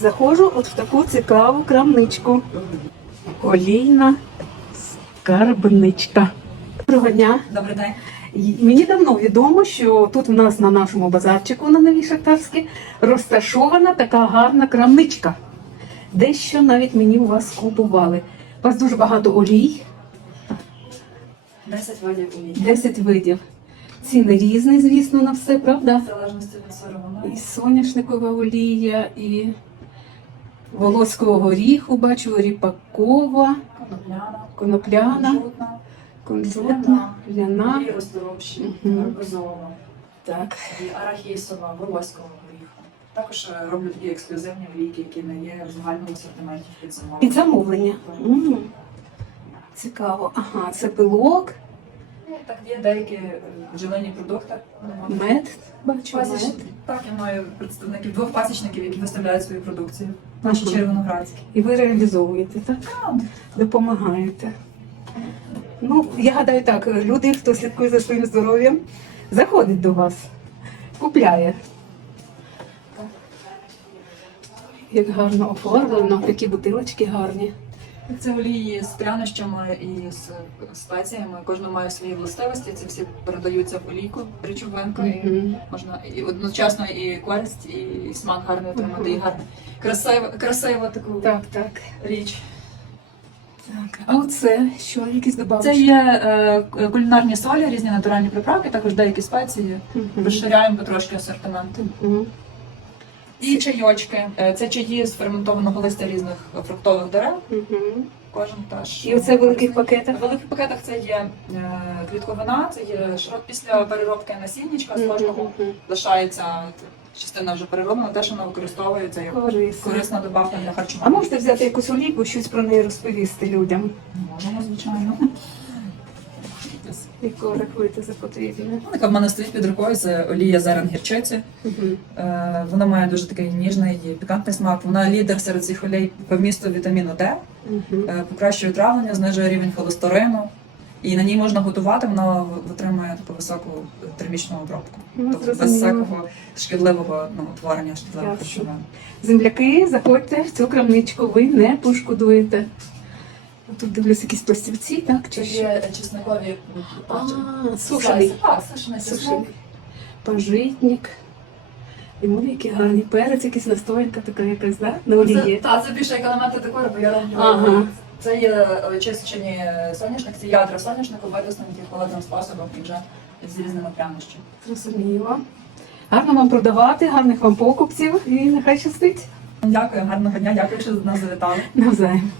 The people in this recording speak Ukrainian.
заходжу от в таку цікаву крамничку. Олійна скарбничка. Доброго дня. Добрий день. Мені давно відомо, що тут у нас на нашому базарчику на Новій Шахтарській розташована така гарна крамничка. Дещо навіть мені у вас купували. У вас дуже багато олій, 10 видів олій. 10 видів. Ціни різні, звісно, на все, правда? В залежності від сировини. І соняшникова олія, і волоського горіху, бачу, ріпакова, Конопляна, конопляна, жутна, кунжутна, ляна. арбузова, Так. і арахісова, волоського горіху. Також роблю такі ексклюзивні олійки, які не є в загальному асортименті під замовлення. Під замовлення. М. Цікаво. Ага, це пилок, Так, є деякі е, бджолині продукти. мед, бачу, Пасіч... мед. Так, я маю представників двох пасічників, які виставляють свою продукцію. Наші червоноградські. І ви реалізовуєте, так? Допомагаєте. Ну, я гадаю так, люди, хто слідкує за своїм здоров'ям, заходить до вас, купляє. Як гарно оформлено, такі бутилочки гарні. Це олії з прянощами і з спеціями. Кожна має свої властивості. Це всі передаються в олійку, речовинку. І можна і одночасно і користь, і смак гарний отримати, і гарно красиво, красиво таку Так, так. річ. Так. А оце що, якісь добавки? Це є е, кулінарні солі, різні натуральні приправки, також деякі спеції. Розширяємо потрошки асортимент. Мгм. І чайочки. Е, Це чаї з ферментованого листя різних фруктових дерев. Кожен теж. І оце в великих пакетах? В великих пакетах це є е, клітковина, це є шрот після переробки насіннячка з кожного лишається частина вже перероблена, те, що вона використовується як Корисно. корисна добавка для А можете взяти якусь олійку, щось про неї розповісти людям, Можемо, звичайно. Яку рахуєте за потрібне? Ну, Така в мене стоїть під рукою, це олія зерен гірчиці. Е, Вона має дуже такий ніжний і пікантний смак. Вона лідер серед цих олій по вмісту вітаміну Д, е, покращує травлення, знижує рівень холестерину. І на ній можна готувати, вона витримує таку високу термічну обробку. Ну, Тобто без зрозуміло. всякого шкідливого ну, утворення шкідливих Ясно. Земляки, заходьте в цю крамничку, ви не пошкодуєте. Тут дивлюсь якісь пластівці, так? Чи Це є чесникові А, сушений. Так, сушений Сушений. чеснок. Пажитник. І може які гарні перець, якась настоянка така якась, да? На олії. Так, це більше як елементи декору, бо я роблю. Ага. Це є е, чищені соняшник, це ядра соняшнику, витиснуті холодним способом і вже з різними прянощами. Зрозуміло. Гарно вам продавати, гарних вам покупців і нехай щастить Дякую, гарного дня, дякую, що до нас завітали. навзаєм.